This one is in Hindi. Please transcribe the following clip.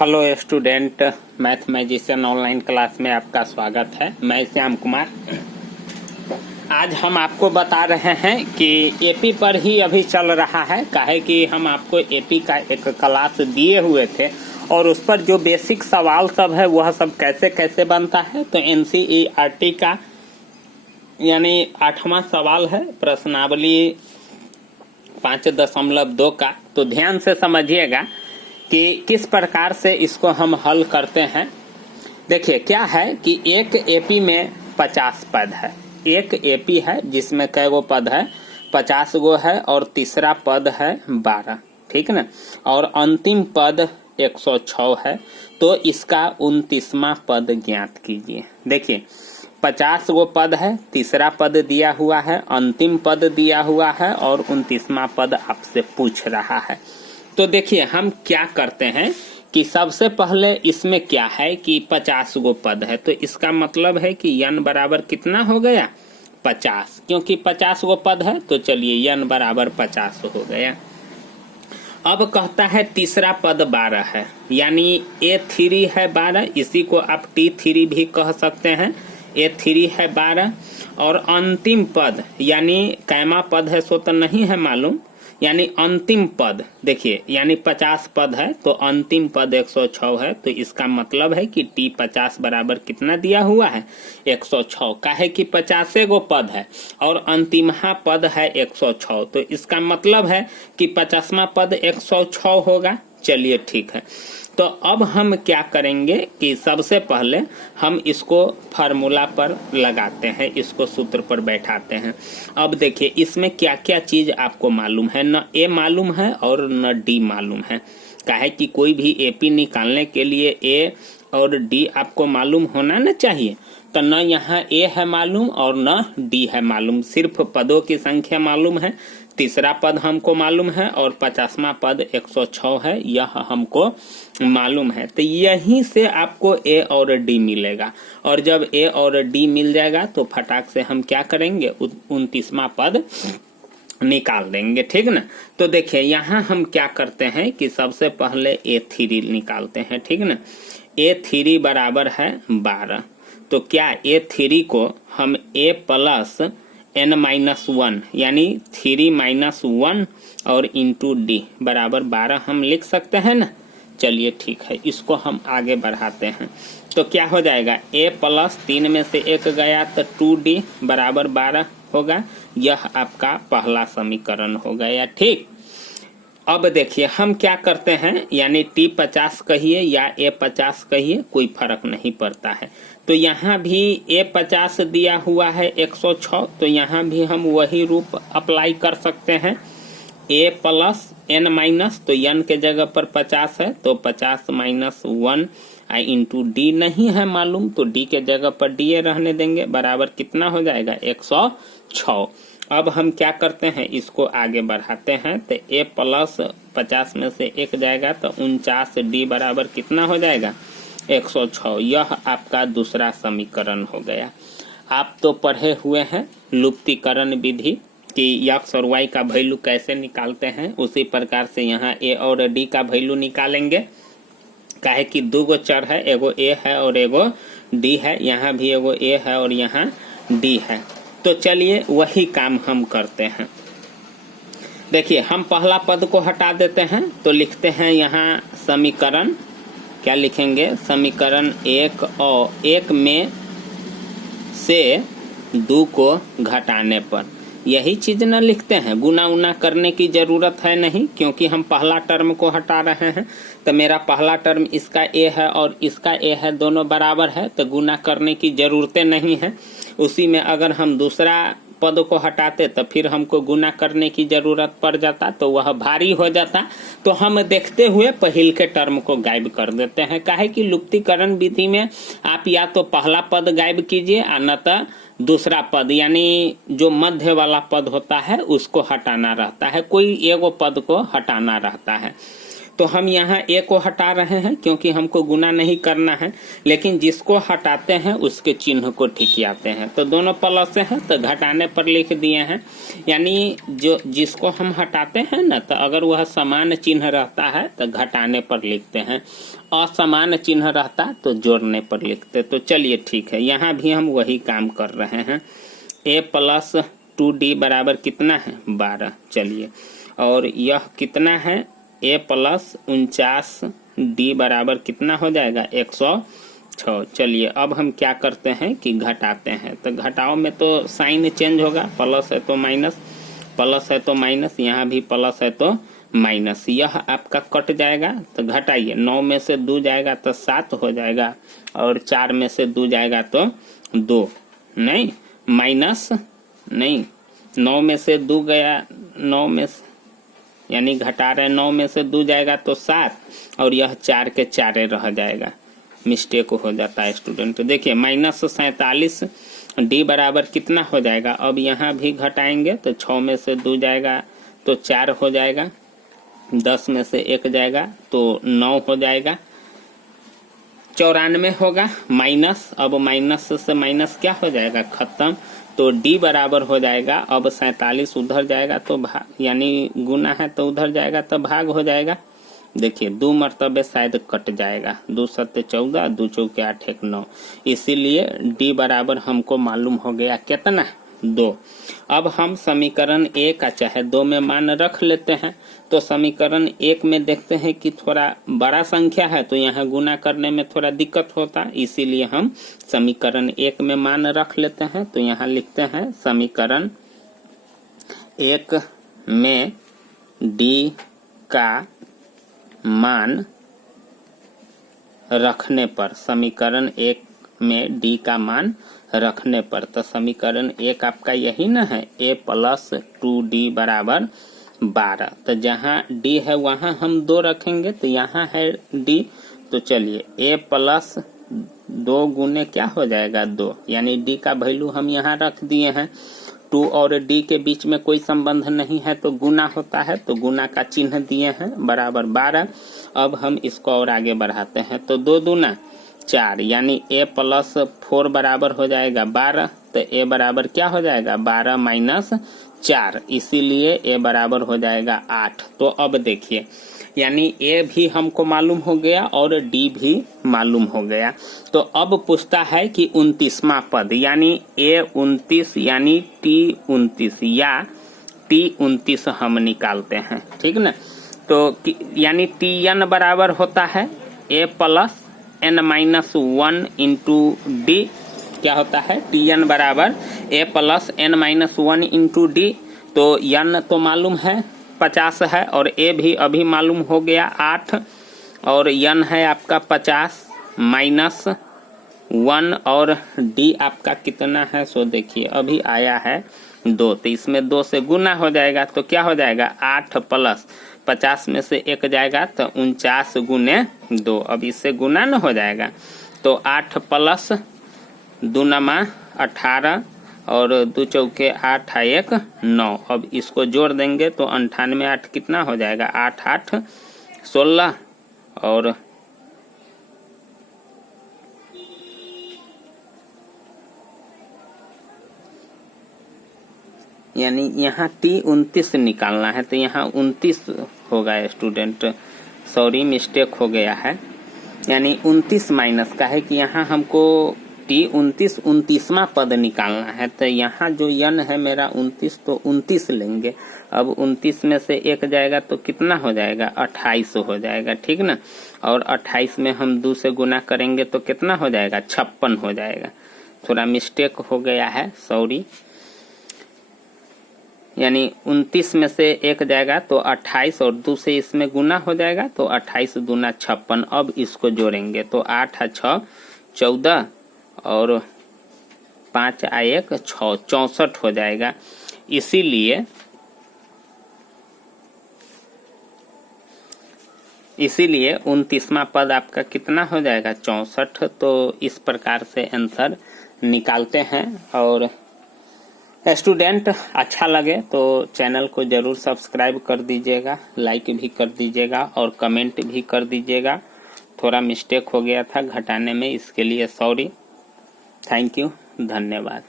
Hello student, math magician online class में आपका स्वागत है। मैं श्याम कुमार। आज हम आपको बता रहे हैं कि एपी पर ही अभी चल रहा है। काहे कि हम आपको एपी का एक क्लास दिए हुए थे और उस पर जो बेसिक सवाल सब है वह सब कैसे कैसे बनता है। तो एनसीईआरटी का यानी 8वां सवाल है प्रश्नावली 5.2 का। तो ध्यान से समझिएगा कि किस प्रकार से इसको हम हल करते हैं। देखिए क्या है कि एक एपी में 50 पद है। एक एपी है जिसमें कै गो पद है, 50 गो है और तीसरा पद है 12, ठीक ना। और अंतिम पद 106 है। तो इसका 29वां पद ज्ञात कीजिए। देखिए 50 गो पद है, तीसरा पद दिया हुआ है, अंतिम पद दिया हुआ है और 29वां पद आपसे पूछ रहा है। तो देखिए हम क्या करते हैं कि सबसे पहले इसमें क्या है कि 50 गो पद है। तो इसका मतलब है कि n बराबर कितना हो गया 50, क्योंकि 50 गो पद है। तो चलिए n बराबर 50 हो गया। अब कहता है तीसरा पद 12 है, यानी A3 है 12, इसी को आप T3 भी कह सकते हैं। A3 है 12 और अंतिम पद यानी कैमा पद है सो तो नहीं है मालूम, यानी अंतिम पद देखिए, यानी 50 पद है तो अंतिम पद 106 है। तो इसका मतलब है कि T50 बराबर कितना दिया हुआ है 106। काहे कि 50 गो पद है और अंतिमहा पद है 106। तो इसका मतलब है कि 50वां पद 106 होगा। चलिए ठीक है। तो अब हम क्या करेंगे कि सबसे पहले हम इसको फार्मूला पर लगाते हैं, इसको सूत्र पर बैठाते हैं। अब देखिए इसमें क्या क्या चीज आपको मालूम है, न ए मालूम है और न डी मालूम है। काहे कि कोई भी एपी निकालने के लिए ए और डी आपको मालूम होना न चाहिए। तो न यहाँ ए है मालूम और न डी है मालूम, सिर्फ पदों की संख्या मालूम है। तीसरा पद हमको मालूम है और 50वां पद 106 है, यह हमको मालूम है। तो यहीं से आपको ए और डी मिलेगा और जब ए और डी मिल जाएगा तो फटाक से हम क्या करेंगे 29वां पद निकाल देंगे, ठीक ना। तो देखिए यहाँ हम क्या करते हैं कि सबसे पहले A3 निकालते हैं, ठीक ना। A3 बराबर है 12। तो क्या A3 को हम A प्लस n-1 यानी 3-1 और इंटू डी बराबर 12 हम लिख सकते हैं ना। चलिए ठीक है, इसको हम आगे बढ़ाते हैं। तो क्या हो जाएगा a प्लस 3 में से 1 गया तो 2d बराबर 12 होगा। यह आपका पहला समीकरण हो गया, ठीक। अब देखिए हम क्या करते हैं, यानी T50 कहिए या A50 कहिए, कोई फर्क नहीं पड़ता है। तो यहाँ भी A50 दिया हुआ है 106, तो यहाँ भी हम वही रूप अप्लाई कर सकते हैं। A प्लस n माइनस, तो n के जगह पर 50 है तो 50 माइनस 1 इंटू डी नहीं है मालूम, तो डी के जगह पर डी रहने देंगे, बराबर कितना हो जाएगा 106। अब हम क्या करते हैं, इसको आगे बढ़ाते हैं। तो a प्लस 50 में से 1 जाएगा तो 49d बराबर कितना हो जाएगा 106। यह आपका दूसरा समीकरण हो गया। आप तो पढ़े हुए हैं लुप्तीकरण विधि कि x और y का वैल्यू कैसे निकालते हैं, उसी प्रकार से यहाँ a और d का वैल्यू निकालेंगे। काहे कि 2 गो चर है, एगो a है और एगो d है। यहाँ भी एगो a है और यहाँ d है। तो चलिए वही काम हम करते हैं। देखिए हम पहला पद को हटा देते हैं तो लिखते हैं यहाँ समीकरण, क्या लिखेंगे, समीकरण 1 और 1 में से 2 को घटाने पर, यही चीज न लिखते हैं। गुना उना करने की जरूरत है नहीं, क्योंकि हम पहला टर्म को हटा रहे हैं। तो मेरा पहला टर्म इसका a है और इसका a है, दोनों बराबर है, तो गुना करने की जरूरतें नहीं है। उसी में अगर हम दूसरा पद को हटाते तो फिर हमको गुना करने की जरूरत पड़ जाता, तो वह भारी हो जाता। तो हम देखते हुए पहिल के टर्म को गायब कर देते हैं। काहे कि लुप्तीकरण विधि में आप या तो पहला पद गायब कीजिए और न तो दूसरा पद, यानी जो मध्य वाला पद होता है उसको हटाना रहता है, कोई एगो पद को हटाना रहता है। तो हम यहाँ ए को हटा रहे हैं क्योंकि हमको गुना नहीं करना है, लेकिन जिसको हटाते हैं उसके चिन्ह को ठिकियाते हैं। तो दोनों प्लस हैं तो घटाने पर लिख दिए हैं, यानी जो जिसको हम हटाते हैं ना, तो अगर वह समान चिन्ह रहता है तो घटाने पर लिखते हैं, असमान चिन्ह रहता तो जोड़ने पर लिखते। तो चलिए ठीक है, यहाँ भी हम वही काम कर रहे हैं। a प्लस 2d बराबर कितना है 12। चलिए, और यह कितना है a प्लस 49d बराबर कितना हो जाएगा 106। चलिए अब हम क्या करते हैं कि घटाते हैं। तो घटाओ में तो साइन चेंज होगा, प्लस है तो माइनस, प्लस है तो माइनस, यहाँ भी प्लस है तो माइनस, यह आपका कट जाएगा। तो घटाइए, 9 में से 2 जाएगा तो 7 हो जाएगा, और 4 में से 2 जाएगा तो 2, नहीं माइनस नहीं, 9 में से 2 गया, 9 में यानी घटा रहे, 9 में से 2 जाएगा तो 7, और यह 4 के 4 रह जाएगा, मिस्टेक हो जाता है स्टूडेंट। देखिए -47d बराबर कितना हो जाएगा। अब यहाँ भी घटाएंगे तो 6 में से 2 जाएगा तो 4 हो जाएगा, 10 में से 1 जाएगा तो 9 हो जाएगा, 94 होगा माइनस। अब माइनस से माइनस क्या हो जाएगा खत्म, तो d बराबर हो जाएगा। अब 47 उधर जाएगा तो भाग, यानी गुना है तो उधर जाएगा तो भाग हो जाएगा। देखिए 2 मरतबे शायद कट जाएगा, 2 सत्ते 14, 2 चौके 8 1 9, इसीलिए d बराबर हमको मालूम हो गया कितना 2। अब हम समीकरण 1 का चाहे 2 में मान रख लेते हैं। तो समीकरण 1 में देखते हैं कि थोड़ा बड़ा संख्या है तो यहाँ गुना करने में थोड़ा दिक्कत होता, इसीलिए हम समीकरण 1 में मान रख लेते हैं। तो यहाँ लिखते हैं समीकरण 1 में d का मान रखने पर, समीकरण 1 में d का मान रखने पर, तो समीकरण 1 आपका यही ना है, a प्लस 2d बराबर 12। तो जहाँ d है वहाँ हम 2 रखेंगे, तो यहाँ है d, तो चलिए a प्लस 2 गुने क्या हो जाएगा 2, यानी d का वैल्यू हम यहाँ रख दिए हैं। 2 और d के बीच में कोई संबंध नहीं है तो गुना होता है, तो गुना का चिन्ह दिए हैं बराबर 12। अब हम इसको और आगे बढ़ाते हैं, तो 2 दूना 4, यानी a प्लस 4 बराबर हो जाएगा 12। तो a बराबर क्या हो जाएगा 12 माइनस 4, इसीलिए a बराबर हो जाएगा 8। तो अब देखिए, यानी a भी हमको मालूम हो गया और d भी मालूम हो गया। तो अब पूछता है कि 29वां पद, यानी a29 यानी t29 या t29 हम निकालते हैं, ठीक ना। तो यानी tn बराबर होता है a plus n minus 1 into D, क्या होता है tn बराबर a plus n minus 1 into D. तो n तो मालूम है 50 है, और a भी अभी मालूम हो गया 8, और n है आपका 50 माइनस 1, और d आपका कितना है, सो देखिए अभी आया है 2, तो इसमें 2 से गुना हो जाएगा, तो क्या हो जाएगा 8 प्लस 50 में से 1 जाएगा तो 49 गुने 2, अब इससे गुना न हो जाएगा। तो 8 प्लस 2 नमा 18, और 2 चौके 8 1 9। अब इसको जोड़ देंगे तो 98 8 कितना हो जाएगा 8 8 16, और यानी यहाँ t29 निकालना है, तो यहाँ 29 होगा स्टूडेंट, सॉरी मिस्टेक हो गया है, यानी 29 माइनस का है कि यहाँ हमको t29 29वां पद निकालना है। तो यहाँ जो n है मेरा 29, तो 29 लेंगे। अब 29 में से 1 जाएगा तो कितना हो जाएगा 28 हो जाएगा, ठीक ना। और 28 में हम 2 से गुना करेंगे तो कितना हो जाएगा 56 हो जाएगा, थोड़ा मिस्टेक हो गया है, सॉरी। यानी 29 में से 1 जाएगा तो 28, और 2 से इसमें गुना हो जाएगा तो 28 दूना 56। अब इसको जोड़ेंगे तो 8 6 14, और 5 1 6 64 हो जाएगा। इसीलिए 29वां पद आपका कितना हो जाएगा 64। तो इस प्रकार से आंसर निकालते हैं, और स्टूडेंट अच्छा लगे तो चैनल को जरूर सब्सक्राइब कर दीजिएगा, लाइक भी कर दीजिएगा और कमेंट भी कर दीजिएगा। थोड़ा मिस्टेक हो गया था घटाने में, इसके लिए सॉरी। थैंक यू, धन्यवाद।